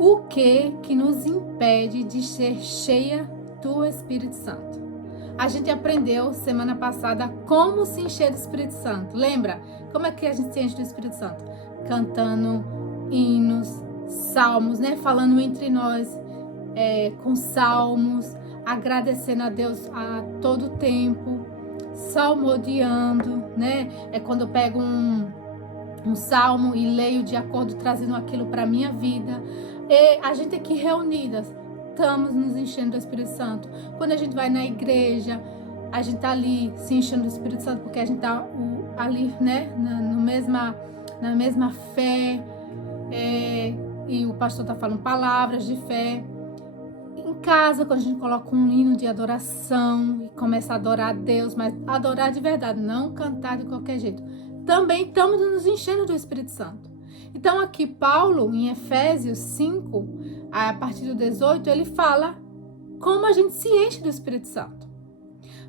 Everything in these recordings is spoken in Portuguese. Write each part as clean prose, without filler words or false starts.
O que nos impede de ser cheia do Espírito Santo? A gente aprendeu semana passada como se encher do Espírito Santo. Lembra? Como é que a gente se enche do Espírito Santo? Cantando hinos, salmos, né? Falando entre nós com salmos, agradecendo a Deus a todo tempo, salmodiando, né? É quando eu pego um salmo e leio de acordo, trazendo aquilo para a minha vida. E a gente aqui reunidas, estamos nos enchendo do Espírito Santo. Quando a gente vai na igreja, a gente tá ali se enchendo do Espírito Santo, porque a gente tá ali, né, na mesma fé, e o pastor tá falando palavras de fé. Em casa, quando a gente coloca um hino de adoração e começa a adorar a Deus, mas adorar de verdade, não cantar de qualquer jeito, também estamos nos enchendo do Espírito Santo. Então aqui Paulo, em Efésios 5, a partir do 18, ele fala como a gente se enche do Espírito Santo.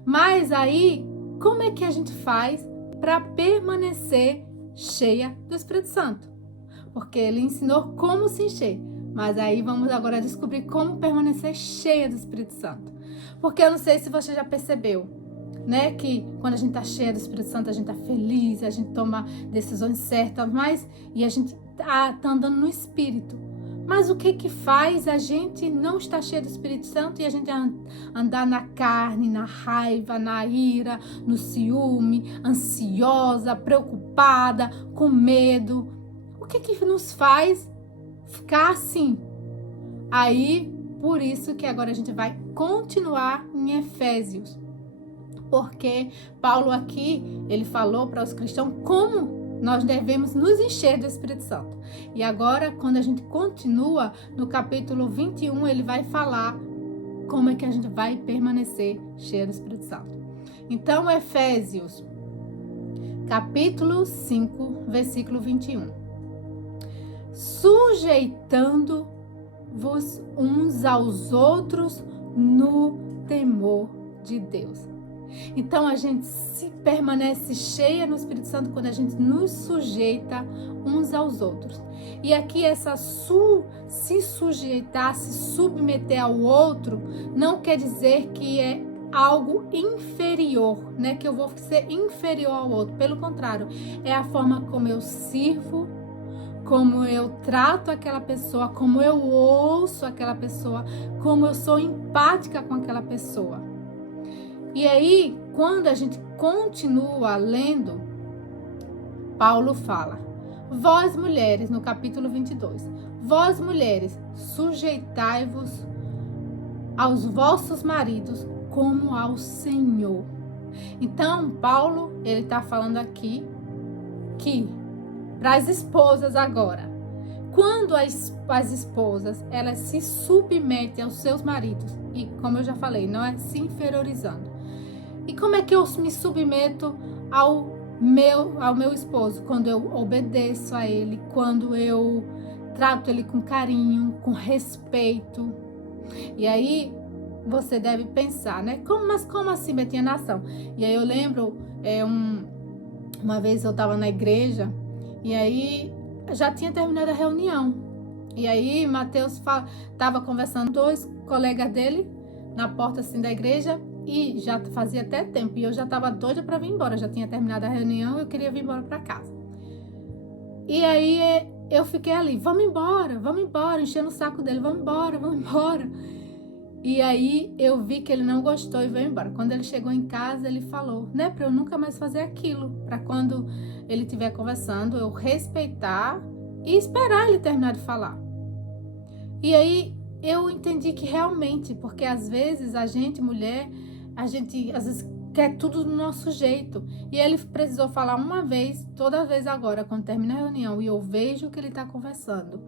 Mas aí, como é que a gente faz para permanecer cheia do Espírito Santo? Porque ele ensinou como se encher. Mas aí vamos agora descobrir como permanecer cheia do Espírito Santo. Porque eu não sei se você já percebeu, né, que quando a gente tá cheia do Espírito Santo, a gente tá feliz, a gente toma decisões certas, e a gente tá andando no Espírito. Mas o que faz a gente não estar cheia do Espírito Santo e a gente andar na carne, na raiva, na ira, no ciúme, ansiosa, preocupada, com medo? O que nos faz ficar assim? Aí, por isso que agora a gente vai continuar em Efésios. Porque Paulo aqui, ele falou para os cristãos como nós devemos nos encher do Espírito Santo. E agora, quando a gente continua, no capítulo 21, ele vai falar como é que a gente vai permanecer cheio do Espírito Santo. Então, Efésios, capítulo 5, versículo 21. Sujeitando-vos uns aos outros no temor de Deus. Então a gente se permanece cheia no Espírito Santo quando a gente nos sujeita uns aos outros. E aqui se sujeitar, se submeter ao outro, não quer dizer que é algo inferior, né? Que eu vou ser inferior ao outro. Pelo contrário, é a forma como eu sirvo, como eu trato aquela pessoa, como eu ouço aquela pessoa, como eu sou empática com aquela pessoa. E aí, quando a gente continua lendo, Paulo fala: vós mulheres, no capítulo 22, vós mulheres, sujeitai-vos aos vossos maridos como ao Senhor. Então, Paulo, ele está falando aqui que para as esposas agora, quando as esposas, elas se submetem aos seus maridos, e como eu já falei, não é se inferiorizando. E como é que eu me submeto ao meu esposo? Quando eu obedeço a ele, quando eu trato ele com carinho, com respeito. E aí você deve pensar, né? Mas como assim, Betinha, nação? E aí eu lembro, uma vez eu estava na igreja, e aí já tinha terminado a reunião. E aí Mateus estava conversando com dois colegas dele na porta assim da igreja, e já fazia até tempo, e eu já estava doida para vir embora, já tinha terminado a reunião e eu queria vir embora para casa. E aí eu fiquei ali, vamos embora, enchendo o saco dele, vamos embora. E aí eu vi que ele não gostou e veio embora. Quando ele chegou em casa, ele falou, né, para eu nunca mais fazer aquilo, para quando ele estiver conversando, eu respeitar e esperar ele terminar de falar. E aí eu entendi que realmente, porque às vezes a gente, mulher, a gente às vezes quer tudo do nosso jeito. E ele precisou falar uma vez, toda vez agora, quando termina a reunião, e eu vejo que ele está conversando.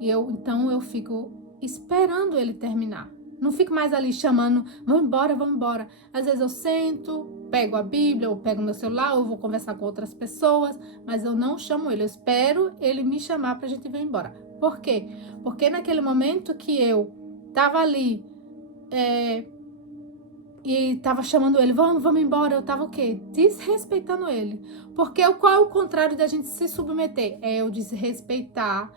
Então eu fico esperando ele terminar. Não fico mais ali chamando, vamos embora. Às vezes eu sento, pego a Bíblia, ou pego meu celular, ou vou conversar com outras pessoas, mas eu não chamo ele, eu espero ele me chamar pra gente vir embora. Por quê? Porque naquele momento que eu tava ali e tava chamando ele, vamos embora, eu tava o quê? Desrespeitando ele. Porque qual é o contrário da gente se submeter? É eu desrespeitar,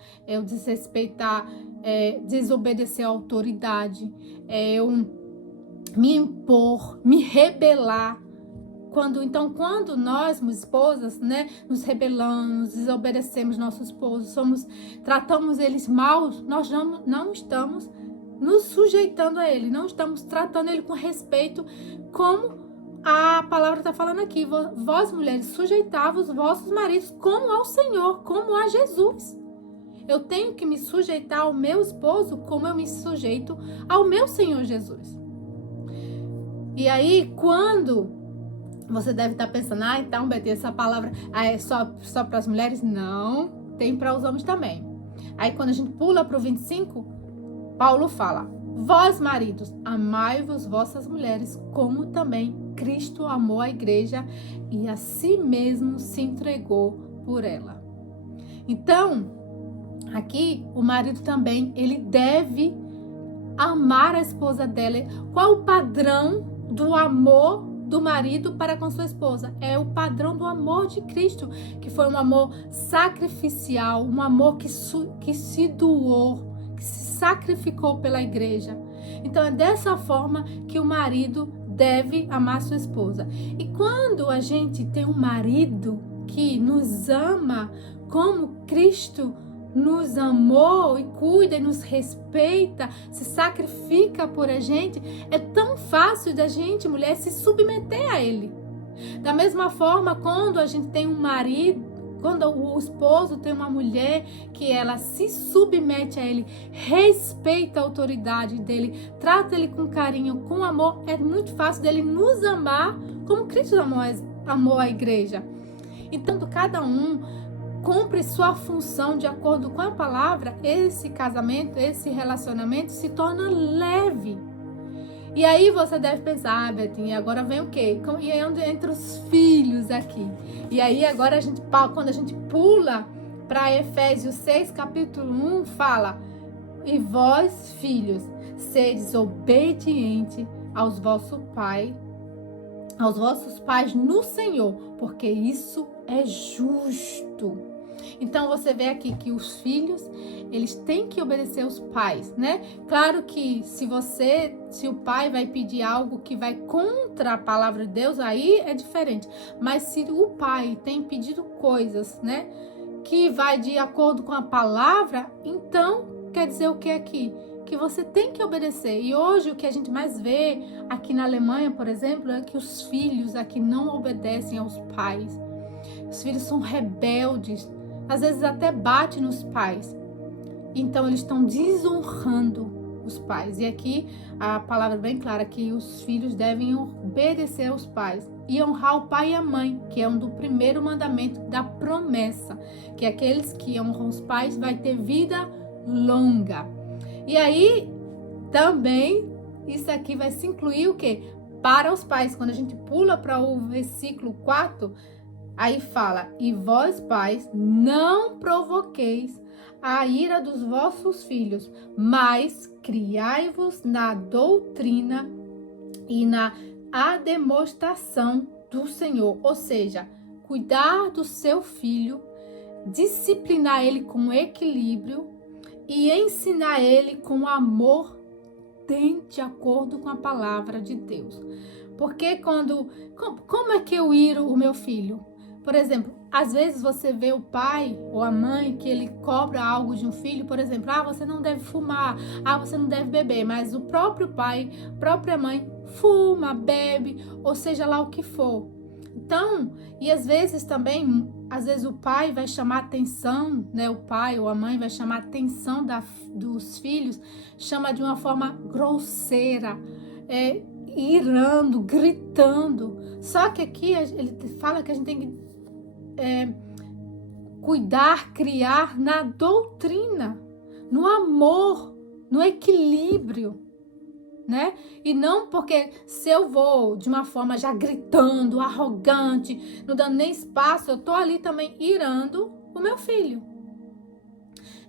desobedecer a autoridade, é eu me impor, me rebelar. Quando nós, esposas, né, nos rebelamos, desobedecemos nossos esposos, tratamos eles mal, nós não estamos nos sujeitando a ele, não estamos tratando ele com respeito, como a palavra está falando aqui. Vós, mulheres, sujeitavos os vossos maridos como ao Senhor, como a Jesus. Eu tenho que me sujeitar ao meu esposo como eu me sujeito ao meu Senhor Jesus. E aí, quando você deve estar pensando, então, Betty, essa palavra é só para as mulheres? Não, tem para os homens também. Aí, quando a gente pula para o 25, Paulo fala: vós, maridos, amai-vos vossas mulheres, como também Cristo amou a igreja e a si mesmo se entregou por ela. Então, aqui, o marido também, ele deve amar a esposa dele. Qual o padrão do amor do marido para com sua esposa? É o padrão do amor de Cristo, que foi um amor sacrificial, um amor que se doou, que se sacrificou pela igreja. Então é dessa forma que o marido deve amar sua esposa. E quando a gente tem um marido que nos ama como Cristo nos amou e cuida e nos respeita, se sacrifica por a gente, é tão fácil da gente, mulher, se submeter a ele. Da mesma forma, quando a gente tem um marido, quando o esposo tem uma mulher que ela se submete a ele, respeita a autoridade dele, trata ele com carinho, com amor, é muito fácil dele nos amar como Cristo amou a igreja. Então, cada um cumpre sua função de acordo com a palavra, esse casamento, esse relacionamento se torna leve. E aí você deve pensar, Betinha, agora vem o quê? E aí entra os filhos aqui. E aí agora quando a gente pula para Efésios 6, capítulo 1, fala: e vós, filhos, sedes obedientes aos vossos pais no Senhor, porque isso é justo. Então você vê aqui que os filhos, eles têm que obedecer aos pais, né? Claro que se o pai vai pedir algo que vai contra a palavra de Deus, aí é diferente. Mas se o pai tem pedido coisas, né, que vai de acordo com a palavra, então quer dizer o que aqui? Que você tem que obedecer. E hoje o que a gente mais vê aqui na Alemanha, por exemplo, é que os filhos aqui não obedecem aos pais. Os filhos são rebeldes, às vezes até batem nos pais. Então eles estão desonrando os pais. E aqui a palavra é bem clara que os filhos devem obedecer aos pais e honrar o pai e a mãe, que é um do primeiro mandamento da promessa, que aqueles que honram os pais vai ter vida longa. E aí também isso aqui vai se incluir o quê? Para os pais. Quando a gente pula para o versículo 4, aí fala: e vós, pais, não provoqueis a ira dos vossos filhos, mas criai-vos na doutrina e na ademostração do Senhor. Ou seja, cuidar do seu filho, disciplinar ele com equilíbrio e ensinar ele com amor de acordo com a palavra de Deus. Porque como é que eu iro o meu filho? Por exemplo, às vezes você vê o pai ou a mãe que ele cobra algo de um filho, por exemplo, você não deve fumar, você não deve beber, mas o próprio pai, a própria mãe fuma, bebe, ou seja lá o que for. Então, e às vezes também, o pai vai chamar atenção, né? O pai ou a mãe vai chamar atenção dos filhos, chama de uma forma grosseira, irando, gritando. Só que aqui ele fala que a gente tem que cuidar, criar na doutrina, no amor, no equilíbrio, né? E não porque se eu vou de uma forma já gritando, arrogante, não dando nem espaço, eu tô ali também irando o meu filho.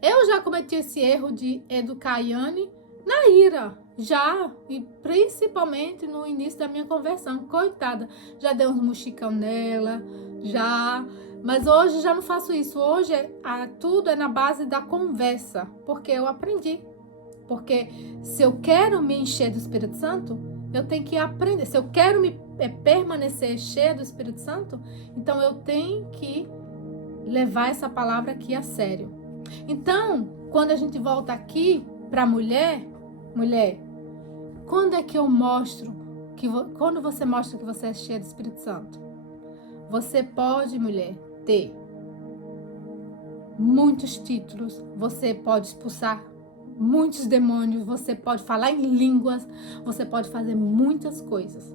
Eu já cometi esse erro de educar a Yane na ira, já, e principalmente no início da minha conversão, coitada, já dei uns muxicão nela, já, mas hoje já não faço isso, hoje tudo é na base da conversa, porque eu aprendi, porque se eu quero me encher do Espírito Santo, eu tenho que aprender, se eu quero permanecer cheia do Espírito Santo, então eu tenho que levar essa palavra aqui a sério. Então, quando a gente volta aqui para mulher, quando é que eu mostro quando você mostra que você é cheia do Espírito Santo? Você pode, mulher, ter muitos títulos, você pode expulsar muitos demônios, você pode falar em línguas, você pode fazer muitas coisas.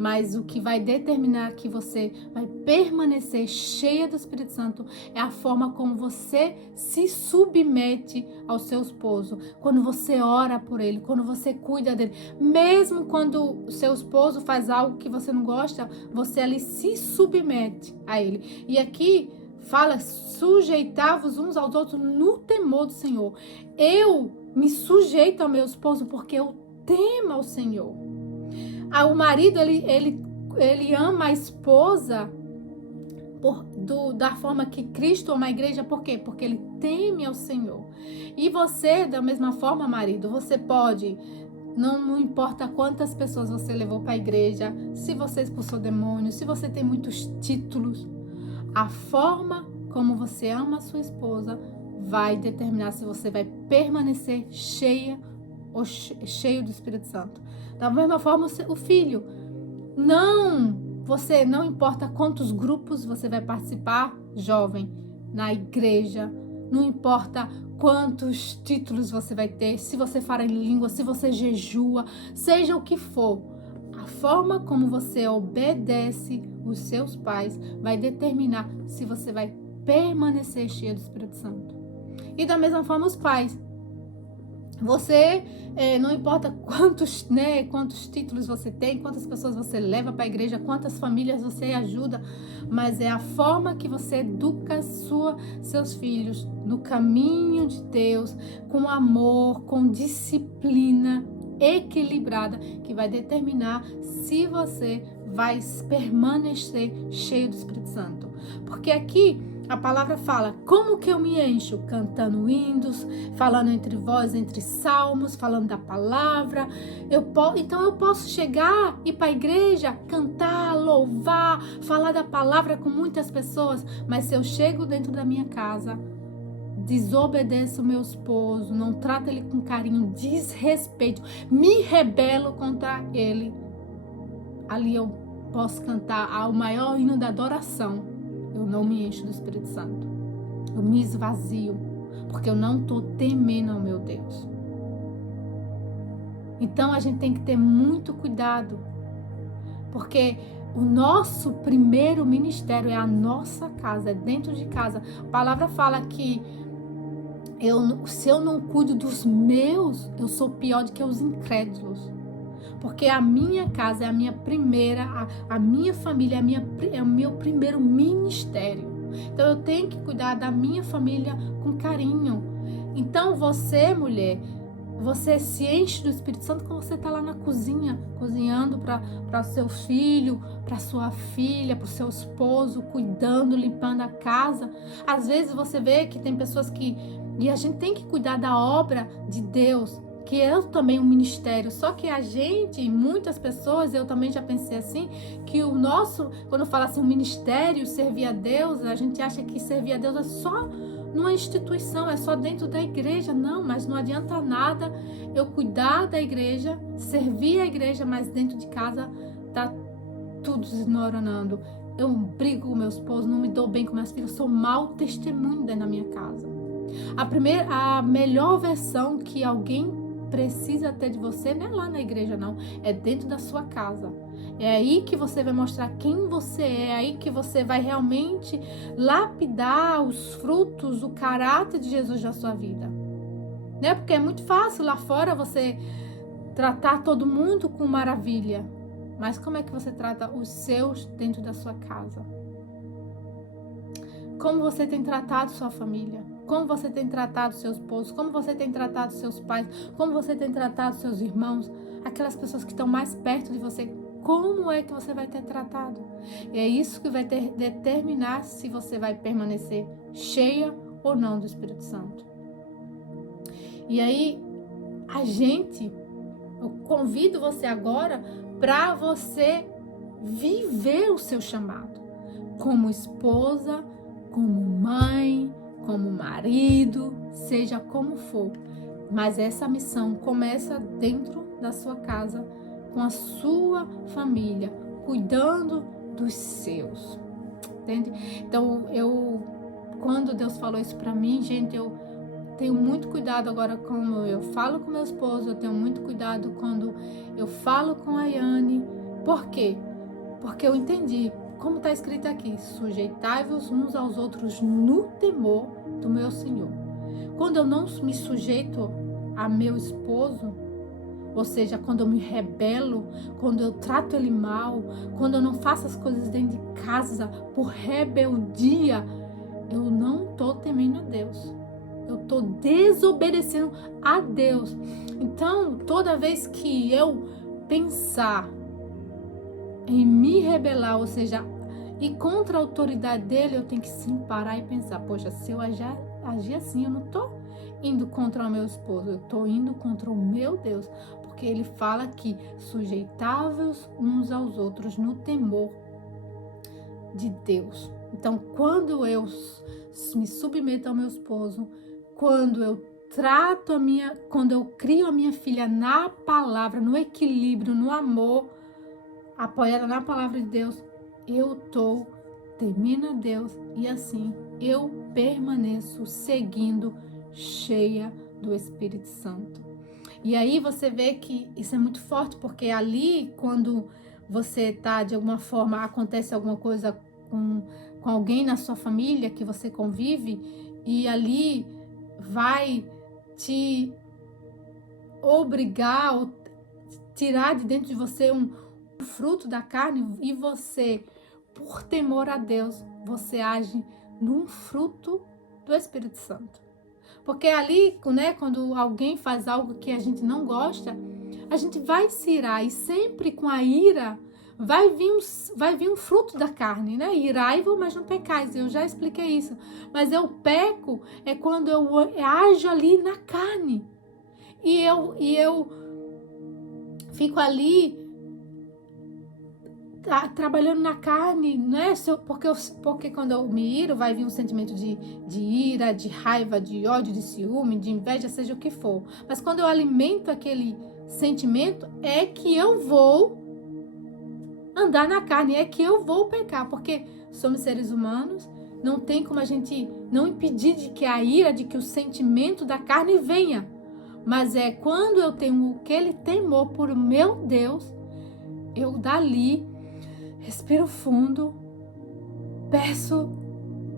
Mas o que vai determinar que você vai permanecer cheia do Espírito Santo é a forma como você se submete ao seu esposo. Quando você ora por ele, quando você cuida dele. Mesmo quando o seu esposo faz algo que você não gosta, você ali se submete a ele. E aqui fala, sujeitar-vos uns aos outros no temor do Senhor. Eu me sujeito ao meu esposo porque eu temo ao Senhor. O marido, ele ama a esposa da forma que Cristo ama a igreja. Por quê? Porque ele teme ao Senhor. E você, da mesma forma, marido, você pode, não importa quantas pessoas você levou para a igreja, se você expulsou demônios, se você tem muitos títulos, a forma como você ama a sua esposa vai determinar se você vai permanecer cheio do Espírito Santo. Da mesma forma, o filho. Não importa quantos grupos você vai participar, jovem, na igreja. Não importa quantos títulos você vai ter, se você fala em língua, se você jejua, seja o que for. A forma como você obedece os seus pais vai determinar se você vai permanecer cheio do Espírito Santo. E da mesma forma, os pais. Você, não importa quantos títulos você tem, quantas pessoas você leva para a igreja, quantas famílias você ajuda, mas é a forma que você educa seus filhos no caminho de Deus, com amor, com disciplina equilibrada, que vai determinar se você vai permanecer cheio do Espírito Santo. Porque aqui a palavra fala, como que eu me encho? Cantando hinos, falando entre vós, entre salmos, falando da palavra. Então eu posso chegar, ir para a igreja, cantar, louvar, falar da palavra com muitas pessoas, mas se eu chego dentro da minha casa, desobedeço o meu esposo, não trato ele com carinho, desrespeito, me rebelo contra ele, ali eu posso cantar o maior hino da adoração. Eu não me encho do Espírito Santo. Eu me esvazio, porque eu não estou temendo ao meu Deus. Então a gente tem que ter muito cuidado, porque o nosso primeiro ministério é a nossa casa, é dentro de casa. A palavra fala que se eu não cuido dos meus, eu sou pior do que os incrédulos. Porque a minha casa é a minha primeira, a minha família é o meu primeiro ministério. Então eu tenho que cuidar da minha família com carinho. Então você, mulher, você se enche do Espírito Santo quando você está lá na cozinha, cozinhando para o seu filho, para sua filha, para o seu esposo, cuidando, limpando a casa. Às vezes você vê que tem pessoas e a gente tem que cuidar da obra de Deus, que é também um ministério, só que muitas pessoas, eu também já pensei assim, que o nosso, quando fala assim, o ministério, servir a Deus, a gente acha que servir a Deus é só numa instituição, é só dentro da igreja. Não, mas não adianta nada eu cuidar da igreja, servir a igreja, mas dentro de casa tá tudo desmoronando. Eu brigo com meu esposo, não me dou bem com meus filhos, sou mau testemunho dentro da minha casa. A melhor versão que alguém precisa ter de você não é lá na igreja, não, é dentro da sua casa. É aí que você vai mostrar quem você é aí que você vai realmente lapidar os frutos, o caráter de Jesus na sua vida, né? Porque é muito fácil lá fora você tratar todo mundo com maravilha, mas como é que você trata os seus dentro da sua casa? Como você tem tratado sua família? como você tem tratado seu esposo, como você tem tratado seus pais, como você tem tratado seus irmãos, aquelas pessoas que estão mais perto de você, como é que você vai ter tratado? E é isso que vai determinar se você vai permanecer cheia ou não do Espírito Santo. E aí, eu convido você agora para você viver o seu chamado, como esposa, como mãe, como marido, seja como for. Mas essa missão começa dentro da sua casa, com a sua família, cuidando dos seus. Entende? Então, quando Deus falou isso para mim, gente, eu tenho muito cuidado agora como eu falo com meu esposo, eu tenho muito cuidado quando eu falo com a Yane. Por quê? Porque eu entendi, como está escrito aqui, sujeitai-vos uns aos outros no temor do meu Senhor. Quando eu não me sujeito a meu esposo, ou seja, quando eu me rebelo, quando eu trato ele mal, quando eu não faço as coisas dentro de casa por rebeldia, eu não estou temendo a Deus. Eu estou desobedecendo a Deus. Então, toda vez que eu pensar em me rebelar, ou seja, ir contra a autoridade dele, eu tenho que sim parar e pensar, poxa, se eu agir assim, eu não estou indo contra o meu esposo, eu estou indo contra o meu Deus, porque ele fala que sujeitáveis uns aos outros no temor de Deus. Então, quando eu me submeto ao meu esposo, quando eu quando eu crio a minha filha na palavra, no equilíbrio, no amor, apoiada na palavra de Deus, eu estou temendo a Deus e assim eu permaneço seguindo cheia do Espírito Santo. E aí você vê que isso é muito forte, porque ali, quando você tá, de alguma forma, acontece alguma coisa com alguém na sua família que você convive, e ali vai te obrigar ou tirar de dentro de você um fruto da carne, e você, por temor a Deus, você age num fruto do Espírito Santo. Porque ali, né, quando alguém faz algo que a gente não gosta, a gente vai se irar, e sempre com a ira vai vir um fruto da carne, né? Irai-vos, mas não pecais. Eu já expliquei isso. Mas eu peco é quando eu ajo ali na carne. E eu fico ali trabalhando na carne, né? Porque quando eu me iro, vai vir um sentimento de ira, de raiva, de ódio, de ciúme, de inveja, seja o que for. Mas quando eu alimento aquele sentimento, é que eu vou andar na carne, é que eu vou pecar, porque somos seres humanos, não tem como a gente não impedir de que a ira, de que o sentimento da carne venha. Mas é quando eu tenho aquele temor por meu Deus, eu dali respiro fundo, peço,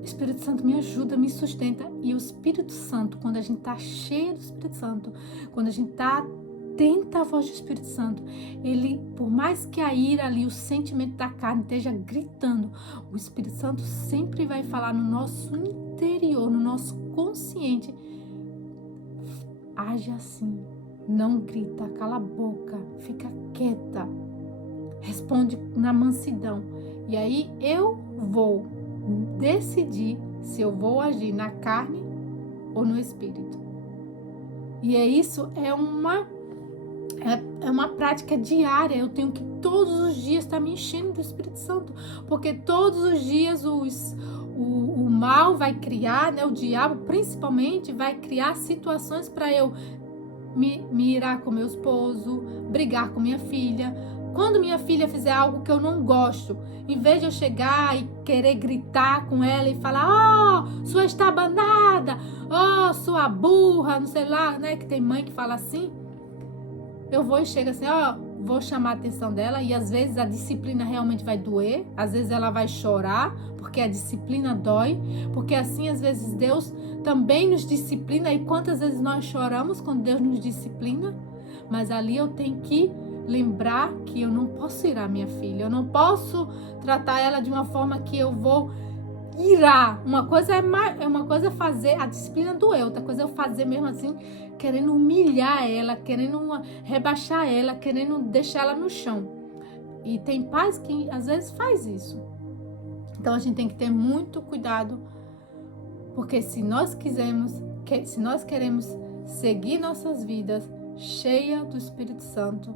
Espírito Santo me ajuda, me sustenta. E o Espírito Santo, quando a gente está cheio do Espírito Santo, quando a gente está atenta à voz do Espírito Santo, ele, por mais que a ira ali, o sentimento da carne esteja gritando, o Espírito Santo sempre vai falar no nosso interior, no nosso consciente: age assim, não grita, cala a boca, fica quieta, responde na mansidão. E aí eu vou decidir se eu vou agir na carne ou no Espírito. E é uma prática diária. Eu tenho que todos os dias estar me enchendo do Espírito Santo, porque todos os dias o mal vai criar, né? O diabo principalmente vai criar situações para eu me irar com meu esposo, brigar com minha filha. Quando minha filha fizer algo que eu não gosto, em vez de eu chegar e querer gritar com ela e falar: oh, sua estabanada, oh, sua burra, não sei lá, né? Que tem mãe que fala assim. Eu vou e chego assim, vou chamar a atenção dela, e às vezes a disciplina realmente vai doer, às vezes ela vai chorar, porque a disciplina dói, porque assim às vezes Deus também nos disciplina, e quantas vezes nós choramos quando Deus nos disciplina, mas ali eu tenho que lembrar que eu não posso irar minha filha, eu não posso tratar ela de uma forma que eu vou irar. Uma coisa uma coisa é fazer a disciplina doer, outra coisa é eu fazer mesmo assim, querendo humilhar ela, querendo rebaixar ela, querendo deixar ela no chão. E tem pais que às vezes faz isso. Então a gente tem que ter muito cuidado, porque se nós queremos seguir nossas vidas cheia do Espírito Santo,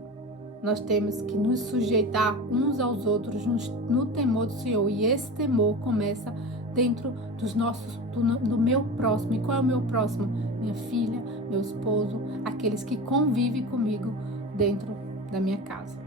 nós temos que nos sujeitar uns aos outros no temor do Senhor. E esse temor começa dentro do meu próximo. E qual é o meu próximo? Minha filha, meu esposo, aqueles que convivem comigo dentro da minha casa.